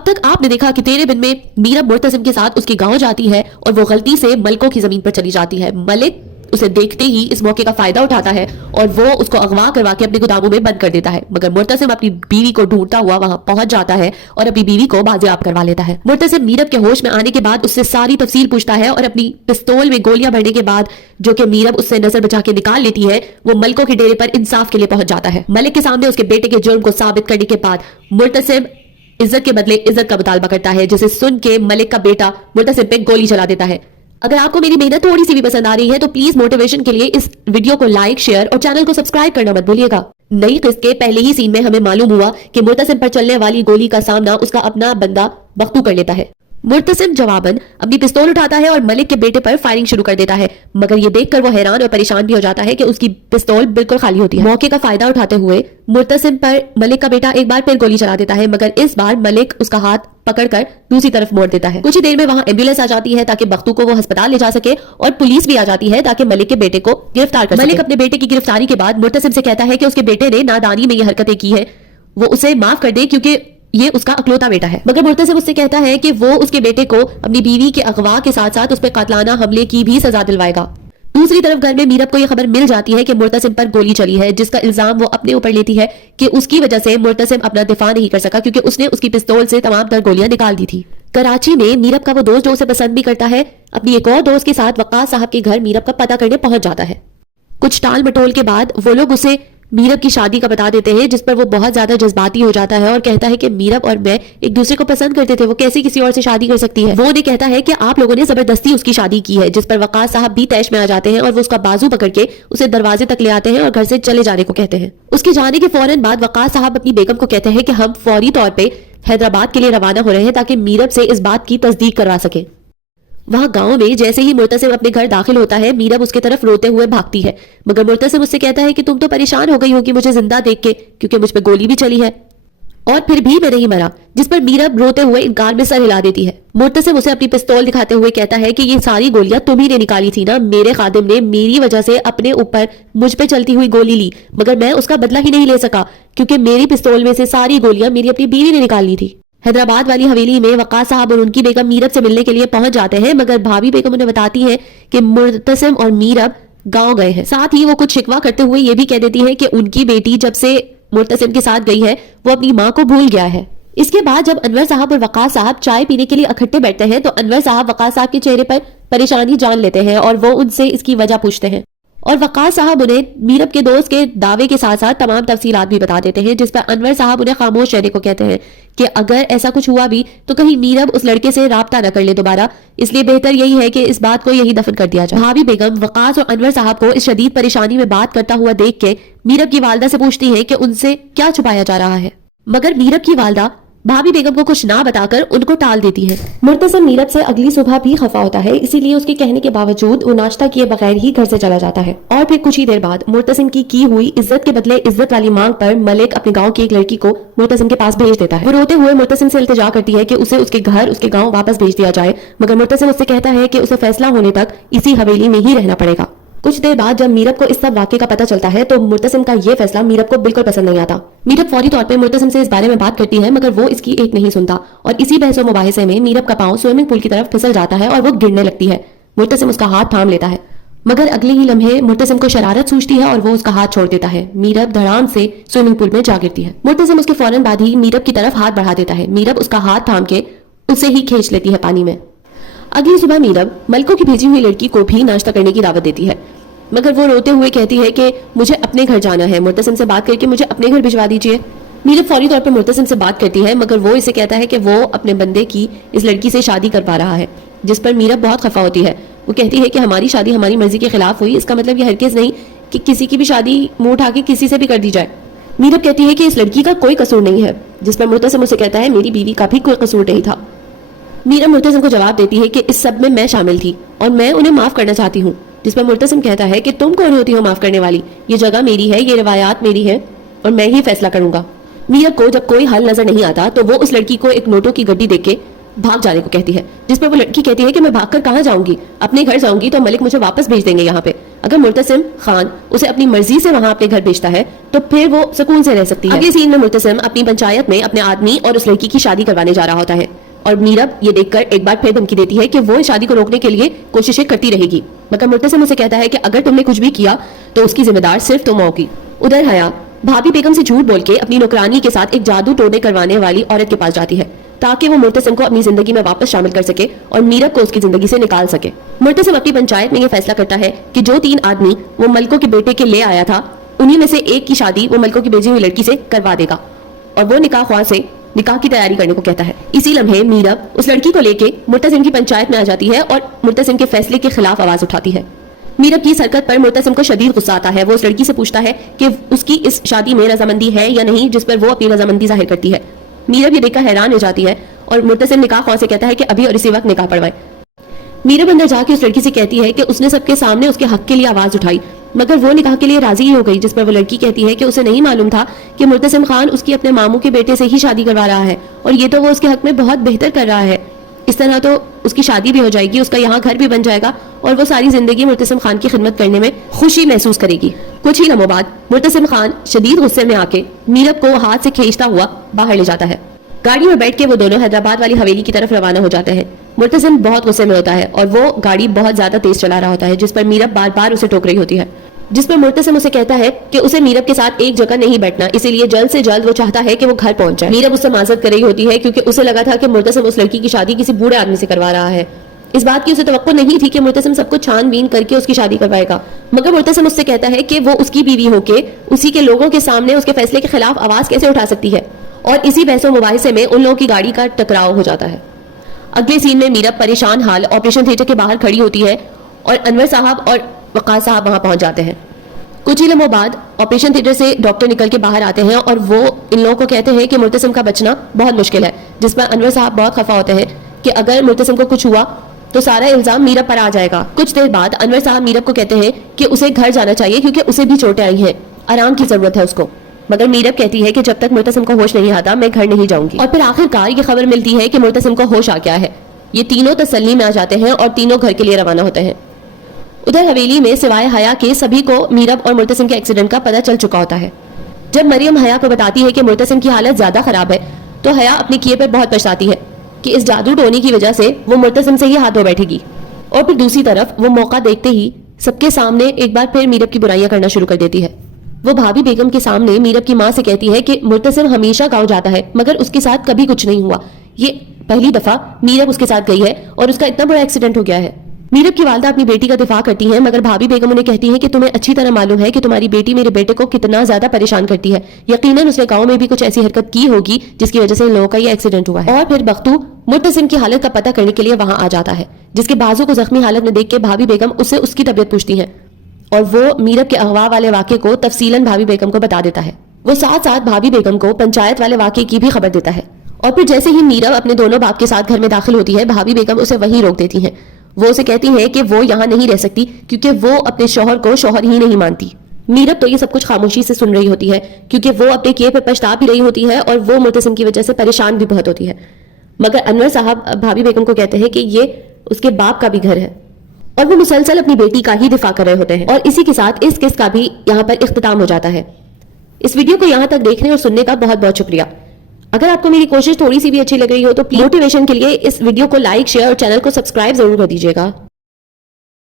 اب تک آپ نے دیکھا کہ 13 دن میں میرب مرتسم کے ساتھ اس کے گاؤں جاتی ہے اور وہ غلطی سے ملکوں کی زمین پر چلی جاتی ہے. ملک اسے دیکھتے ہی اس موقع کا فائدہ اٹھاتا ہے اور وہ اس کو اغوا کروا کے اپنے گوداموں میں بند کر دیتا ہے. مگر مرتسم اپنی بیوی کو ڈھونڈتا ہوا وہاں پہنچ جاتا ہے اور اپنی بیوی کو بازیاب کروا لیتا ہے. مرتسم میرب کے ہوش میں آنے کے بعد اس سے ساری تفصیل پوچھتا ہے اور اپنی پستول میں گولیاں بھرنے کے بعد جو کہ میرب اس سے نظر بچا کے نکال لیتی ہے وہ ملکوں کے ڈیرے پر انصاف کے لیے پہنچ جاتا ہے. ملک کے سامنے اس کے بیٹے کے جرم کو ثابت کرنے کے بعد مرتسم عزت کے بدلے عزت کا مطالبہ کرتا ہے, جسے سن کے ملک کا بیٹا مرتسم پہ گولی چلا دیتا ہے. اگر آپ کو میری محنت تھوڑی سی بھی پسند آ رہی ہے تو پلیز موٹیویشن کے لیے اس ویڈیو کو لائک شیئر اور چینل کو سبسکرائب کرنا مت بھولیے گا. نئی قسط کے پہلے ہی سین میں ہمیں معلوم ہوا کہ مرتسم پر چلنے والی گولی کا سامنا اس کا اپنا بندہ بختو کر لیتا ہے. مرتسم جواباً اپنی پستول اٹھاتا ہے اور ملک کے بیٹے پر فائرنگ شروع کر دیتا ہے, مگر یہ دیکھ کر وہ حیران اور پریشان بھی ہو جاتا ہے کہ اس کی پستول بالکل خالی ہوتی ہے. موقع کا فائدہ اٹھاتے ہوئے مرتسم پر ملک کا بیٹا ایک بار پھر گولی چلا دیتا ہے, مگر اس بار ملک اس کا ہاتھ پکڑ کر دوسری طرف موڑ دیتا ہے. کچھ ہی دیر میں وہاں ایمبولینس آ جاتی ہے تاکہ بختو کو وہ ہسپتال لے جا سکے اور پولیس بھی آ جاتی ہے تاکہ ملک کے بیٹے کو گرفتار کر سکے. ملک اپنے بیٹے کی گرفتاری کے بعد مرتسم سے کہتا ہے کہ اس کے بیٹے نے نادانی میں یہ حرکتیں کی ہے, وہ اسے معاف کر دے کیونکہ یہ اس کا اکلوتا بیٹا ہے. مگر مرتسم اس سے کہتا ہے کہ وہ اس کے بیٹے کو اپنی بیوی کے اغوا کے ساتھ ساتھ اس پہ قاتلانہ حملے کی بھی سزا دلوائے گا. دوسری طرف گھر میں میرب کو یہ خبر مل جاتی ہے کہ مرتسم پر گولی چلی ہے, جس کا الزام وہ اپنے اوپر لیتی ہے کہ اس کی وجہ سے مرتسم اپنا دفاع نہیں کر سکا کیونکہ اس نے اس کی پستول سے تمام تر گولیاں نکال دی تھی. کراچی میں میرب کا وہ دوست جو اسے پسند بھی کرتا ہے اپنی ایک اور دوست کے ساتھ وقاص صاحب کے گھر میرب کا پتہ کرنے پہنچ جاتا ہے. کچھ ٹال مٹول کے بعد وہ لوگ اسے میرب کی شادی کا بتا دیتے ہیں, جس پر وہ بہت زیادہ جذباتی ہو جاتا ہے اور کہتا ہے کہ میرب اور میں ایک دوسرے کو پسند کرتے تھے, وہ کیسے کسی اور سے شادی کر سکتی ہے. وہ انہیں کہتا ہے کہ آپ لوگوں نے زبردستی اس کی شادی کی ہے, جس پر وقاص صاحب بھی طیش میں آ جاتے ہیں اور وہ اس کا بازو پکڑ کے اسے دروازے تک لے آتے ہیں اور گھر سے چلے جانے کو کہتے ہیں. اس کے جانے کے فوراً بعد وقاص صاحب اپنی بیگم کو کہتے ہیں کہ ہم فوری طور پہ حیدرآباد کے لیے روانہ ہو رہے ہیں تاکہ میرب سے اس بات کی تصدیق کروا سکیں. وہاں گاؤں میں جیسے ہی مرتسم اپنے گھر داخل ہوتا ہے میرب اس کی طرف روتے ہوئے بھاگتی ہے, مگر مرتسم اس سے کہتا ہے کہ تم تو پریشان ہو گئی ہوگی مجھے زندہ دیکھ کے کیونکہ مجھ پہ گولی بھی چلی ہے اور پھر بھی میں نہیں مرا, جس پر میرب روتے ہوئے انکار میں سر ہلا دیتی ہے. مرتسم اسے اپنی پستول دکھاتے ہوئے کہتا ہے کہ یہ ساری گولیاں تم ہی نے نکالی تھی نا, میرے خادم نے میری وجہ سے اپنے اوپر مجھ پہ چلتی ہوئی گولی لی, مگر میں اس کا بدلہ ہی نہیں لے سکا کیونکہ میری پستول میں سے ساری گولیاں میری اپنی بیوی نے نکالنی تھی. حیدرآباد والی حویلی میں وقاص صاحب اور ان کی بیگم میرب سے ملنے کے لیے پہنچ جاتے ہیں, مگر بھابھی بیگم انہیں بتاتی ہے کہ مرتسم اور میرب گاؤں گئے ہیں. ساتھ ہی وہ کچھ شکوہ کرتے ہوئے یہ بھی کہہ دیتی ہے کہ ان کی بیٹی جب سے مرتسم کے ساتھ گئی ہے وہ اپنی ماں کو بھول گیا ہے. اس کے بعد جب انور صاحب اور وقاص صاحب چائے پینے کے لیے اکٹھے بیٹھتے ہیں تو انور صاحب وقاص صاحب کے چہرے پر پریشانی جان لیتے ہیں اور وہ ان سے اس کی وجہ پوچھتے ہیں, اور وقاص صاحب انہیں میرب کے دوست کے دعوے کے ساتھ ساتھ تمام تفصیلات بھی بتا دیتے ہیں, جس پر انور صاحب انہیں خاموش رہنے کو کہتے ہیں کہ اگر ایسا کچھ ہوا بھی تو کہیں میرب اس لڑکے سے رابطہ نہ کر لے دوبارہ, اس لیے بہتر یہی ہے کہ اس بات کو یہی دفن کر دیا جائے. بھابھی بیگم وقاص اور انور صاحب کو اس شدید پریشانی میں بات کرتا ہوا دیکھ کے میرب کی والدہ سے پوچھتی ہے کہ ان سے کیا چھپایا جا رہا ہے, مگر میرب کی والدہ بھابھی بیگم کو کچھ نہ بتا کر ان کو ٹال دیتی ہے. مرتسم میرب سے اگلی صبح بھی خفا ہوتا ہے, اسی لیے اس کے کہنے کے باوجود وہ ناشتہ کیے بغیر ہی گھر سے چلا جاتا ہے. اور پھر کچھ ہی دیر بعد مرتسم کی ہوئی عزت کے بدلے عزت والی مانگ پر ملک اپنے گاؤں کی ایک لڑکی کو مرتسم کے پاس بھیج دیتا ہے. وہ روتے ہوئے مرتسم سے التجا کرتی ہے کہ اسے اس کے گھر اس کے گاؤں واپس بھیج دیا جائے, مگر مرتسم اس سے کہتا ہے کہ اسے فیصلہ ہونے تک اسی حویلی میں ہی رہنا پڑے گا. کچھ دیر بعد جب میرب کو اس سب واقعے کا پتہ چلتا ہے تو مرتسم کا یہ فیصلہ میرب کو بالکل پسند نہیں آتا. میرب فوری طور پہ مرتسم سے اس بارے میں بات کرتی ہے, مگر وہ اس کی ایک نہیں سنتا اور اسی بحث و مباحثے میں میرب کا پاؤں سوئمنگ پول کی طرف پھسل جاتا ہے اور وہ گرنے لگتی ہے. مرتسم اس کا ہاتھ تھام لیتا ہے, مگر اگلے ہی لمحے مرتسم کو شرارت سوچتی ہے اور وہ اس کا ہاتھ چھوڑ دیتا ہے. میرب دھڑام سے سوئمنگ پول میں جا گرتی ہے. مرتسم اس کے فوراً بعد ہی میرب کی طرف ہاتھ بڑھا دیتا ہے. میرب اس کا ہاتھ تھام کے اسے ہی کھینچ لیتی ہے پانی میں. اگلی صبح میرب ملکوں کی بھیجی ہوئی لڑکی کو بھی ناشتہ کرنے کی دعوت دیتی ہے, مگر وہ روتے ہوئے کہتی ہے کہ مجھے اپنے گھر جانا ہے, مرتسم سے بات کر کے مجھے اپنے گھر بھجوا دیجیے. میرب فوری طور پہ مرتسم سے بات کرتی ہے, مگر وہ اسے کہتا ہے کہ وہ اپنے بندے کی اس لڑکی سے شادی کروا رہا ہے, جس پر میرب بہت خفا ہوتی ہے. وہ کہتی ہے کہ ہماری شادی ہماری مرضی کے خلاف ہوئی, اس کا مطلب یہ ہرگز نہیں کہ کسی کی بھی شادی منہ اٹھا کے کسی سے بھی کر دی جائے. میرب کہتی ہے کہ اس لڑکی کا کوئی قصور نہیں ہے, جس پر مرتسم اسے کہتا ہے میری بیوی کا بھی کوئی قصور نہیں تھا. میرب مرتسم کو جواب دیتی ہے کہ اس سب میں شامل تھی اور میں انہیں معاف کرنا چاہتی ہوں, جس پر مرتسم کہتا ہے کہ تم کون ہوتی ہو معاف کرنے والی, یہ جگہ میری ہے, یہ روایات میری ہے اور میں ہی فیصلہ کروں گا. میرب کو جب کوئی حل نظر نہیں آتا تو وہ اس لڑکی کو ایک نوٹوں کی گڈی دیکھ کے بھاگ جانے کو کہتی ہے, جس پر وہ لڑکی کہتی ہے کہ میں بھاگ کر کہاں جاؤں گی, اپنے گھر جاؤں گی تو ملک مجھے واپس بھیج دیں گے یہاں پہ, اگر مرتسم خان اسے اپنی مرضی سے وہاں اپنے گھر بھیجتا ہے تو پھر وہ سکون سے رہ سکتی ہے۔ اگلے سین میں مرتسم اپنی پنچایت میں اپنے آدمی اور اس لڑکی کی شادی کروانے جا رہا ہوتا ہے اور میرب یہ دیکھ کر ایک بار پھر دھمکی دیتی ہے کہ وہ اس شادی کو روکنے کے لیے کوششیں کرتی رہے گی، مگر مرتسم اسے کہتا ہے کہ اگر تم نے کچھ بھی کیا تو اس کی ذمہ دار صرف تم ہوگی۔ ادھر حیا بھابھی بیگم سے جھوٹ بول کے اپنی نوکرانی کے ساتھ ایک جادو ٹونے کروانے والی عورت کے پاس جاتی ہے تاکہ وہ مرتسم کو اپنی زندگی میں واپس شامل کر سکے اور میرب کو اس کی زندگی سے نکال سکے۔ مرتسم اپنی پنچایت میں یہ فیصلہ کرتا ہے کہ جو 3 آدمی وہ ملکوں کے بیٹے کے لے آیا تھا انہی میں سے ایک کی شادی وہ ملکوں کی بھیجی ہوئی لڑکی سے کروا دے گا اور وہ نکاح خواہ سے نکاح کی تیاری کرنے کو کہتا ہے۔ اسی لمحے میرب اس لڑکی کو لے کے مرتسم کی پنچایت میں آ جاتی ہے اور مرتسم کے فیصلے کے خلاف آواز اٹھاتی ہے۔ میرب کی اس حرکت پر مرتسم کو شدید غصہ آتا ہے۔ وہ اس لڑکی سے پوچھتا ہے کہ اس کی اس شادی میں رضامندی ہے یا نہیں، جس پر وہ اپنی رضامندی ظاہر کرتی ہے۔ میرب یہ دیکھ کر حیران ہو جاتی ہے اور مرتسم نکاح خواہ سے کہتا ہے کہ ابھی اور اسی وقت نکاح پڑھوائے۔ میرب اندر جا کے اس لڑکی سے کہتی ہے کہ اس نے سب کے سامنے اس کے حق کے لیے آواز اٹھائی مگر وہ نکاح کے لیے راضی ہی ہو گئی، جس پر وہ لڑکی کہتی ہے کہ اسے نہیں معلوم تھا کہ مرتسم خان اس کی اپنے ماموں کے بیٹے سے ہی شادی کروا رہا ہے اور یہ تو وہ اس کے حق میں بہت بہتر کر رہا ہے، اس طرح تو اس کی شادی بھی ہو جائے گی، اس کا یہاں گھر بھی بن جائے گا اور وہ ساری زندگی مرتسم خان کی خدمت کرنے میں خوشی محسوس کرے گی۔ کچھ ہی لمحوں بعد مرتسم خان شدید غصے میں آ کے میرب کو ہاتھ سے کھینچتا ہوا باہر لے جاتا ہے۔ گاڑی میں بیٹھ کے وہ دونوں حیدرآباد والی حویلی کی طرف روانہ ہو جاتے ہیں۔ مرتسم بہت غصے میں ہوتا ہے اور وہ گاڑی بہت زیادہ تیز چلا رہا ہوتا ہے، جس پر میرب بار بار اسے ٹوک رہی ہوتی ہے، جس پر مرتسم اسے کہتا ہے کہ اسے میرب کے ساتھ ایک جگہ نہیں بیٹھنا، اسی لیے جلد سے جلد وہ چاہتا ہے کہ وہ گھر پہنچ جائے۔ میرب اس سے معذرت کر رہی ہوتی ہے کیونکہ اسے لگا تھا کہ مرتسم اس لڑکی کی شادی کسی بوڑھے آدمی سے کروا رہا ہے۔ اس بات کی اسے توقع نہیں تھی کہ مرتسم سب کچھ چھان بین کر کے اس کی شادی کروائے گا، مگر مرتسم اس سے کہتا ہے کہ وہ اس کی بیوی ہو کے اسی کے لوگوں کے سامنے اس کے فیصلے کے خلاف آواز کیسے اٹھا سکتی ہے، اور اسی بحث و مباحثے میں ان لوگوں کی گاڑی کا ٹکراؤ ہو جاتا ہے۔ اگلے سین میں میرب پریشان حال آپریشن تھیٹر کے باہر کھڑی ہوتی ہے اور انور صاحب اور وقاص صاحب وہاں پہنچ جاتے ہیں۔ کچھ ہی لمحوں بعد آپریشن تھیٹر سے ڈاکٹر نکل کے باہر آتے ہیں اور وہ ان لوگوں کو کہتے ہیں کہ مرتسم کا بچنا بہت مشکل ہے، جس پر انور صاحب بہت خفا ہوتے ہیں کہ اگر مرتسم کو کچھ ہوا تو سارا الزام میرب پر آ جائے گا۔ کچھ دیر بعد انور صاحب میرب کو کہتے ہیں کہ اسے گھر جانا چاہیے کیونکہ اسے بھی چوٹیں آئی ہیں، آرام کی ضرورت ہے اس کو، مگر میرب کہتی ہے کہ جب تک مرتسم کو ہوش نہیں آتا میں گھر نہیں جاؤں گی۔ اور پھر آخر کار یہ خبر ملتی ہے کہ مرتسم کو ہوش آ گیا ہے۔ یہ تینوں تسلی میں آ جاتے ہیں اور تینوں گھر کے لیے روانہ ہوتے ہیں۔ ادھر حویلی میں سوائے حیا کے سبھی کو میرب اور مرتسم کے ایکسیڈنٹ کا پتہ چل چکا ہوتا ہے۔ جب مریم حیا کو بتاتی ہے کہ مرتسم کی حالت زیادہ خراب ہے تو حیا اپنے کیے پر بہت پچھتاتی ہے کہ اس جادو ٹونے کی وجہ سے وہ مرتسم سے ہی ہاتھ دھو بیٹھے گی، اور پھر دوسری طرف وہ موقع دیکھتے ہی سب کے سامنے ایک بار پھر میرب کی برائیاں کرنا شروع کر دیتی ہے۔ وہ بھابھی بیگم کے سامنے میرب کی ماں سے کہتی ہے کہ مرتسم ہمیشہ گاؤں جاتا ہے مگر اس کے ساتھ کبھی کچھ نہیں ہوا، یہ پہلی دفعہ میرب اس کے ساتھ گئی ہے اور اس کا اتنا بڑا ایکسیڈنٹ ہو گیا ہے۔ میرب کی والدہ اپنی بیٹی کا دفاع کرتی ہیں مگر بھابھی بیگم انہیں کہتی ہیں کہ تمہیں اچھی طرح معلوم ہے کہ تمہاری بیٹی میرے بیٹے کو کتنا زیادہ پریشان کرتی ہے، یقیناً اس نے گاؤں میں بھی کچھ ایسی حرکت کی ہوگی جس کی وجہ سے ان لوگوں کا یہ ایکسیڈنٹ ہوا ہے۔ اور پھر بختو مرتسم کی حالت کا پتہ کرنے کے لیے وہاں آ جاتا ہے، جس کے بازو کو زخمی حالت میں دیکھ کے بھابھی بیگم اسے اس کی طبیعت پوچھتی ہیں اور وہ میرب کے اغوا والے واقعے کو تفصیلاً بھابھی بیگم کو بتا دیتا ہے۔ وہ ساتھ ساتھ بھابھی بیگم کو پنچایت والے واقعے کی بھی خبر دیتا ہے، اور پھر جیسے ہی میرب اپنے دونوں باپ کے ساتھ گھر میں داخل ہوتی ہے بھابھی بیگم اسے وہیں روک دیتی ہیں۔ وہ اسے کہتی ہے کہ وہ یہاں نہیں رہ سکتی کیونکہ وہ اپنے شوہر کو شوہر ہی نہیں مانتی۔ میرب تو یہ سب کچھ خاموشی سے سن رہی ہوتی ہے کیونکہ وہ اپنے کیے پر پچھتا بھی رہی ہوتی ہے اور وہ مرتسم کی وجہ سے پریشان بھی بہت ہوتی ہے، مگر انور صاحب بھابھی بیگم کو کہتے ہیں کہ یہ اس کے باپ کا بھی گھر ہے اور وہ مسلسل اپنی بیٹی کا ہی دفاع کر رہے ہوتے ہیں۔ اور اسی کے ساتھ اس قسط کا بھی یہاں پر اختتام ہو جاتا ہے۔ اس ویڈیو کو یہاں تک دیکھنے اور سننے کا بہت بہت شکریہ۔ اگر آپ کو میری کوشش تھوڑی سی بھی اچھی لگ رہی ہو تو موٹیویشن کے لیے اس ویڈیو کو لائک، شیئر اور چینل کو سبسکرائب ضرور کر دیجیے گا۔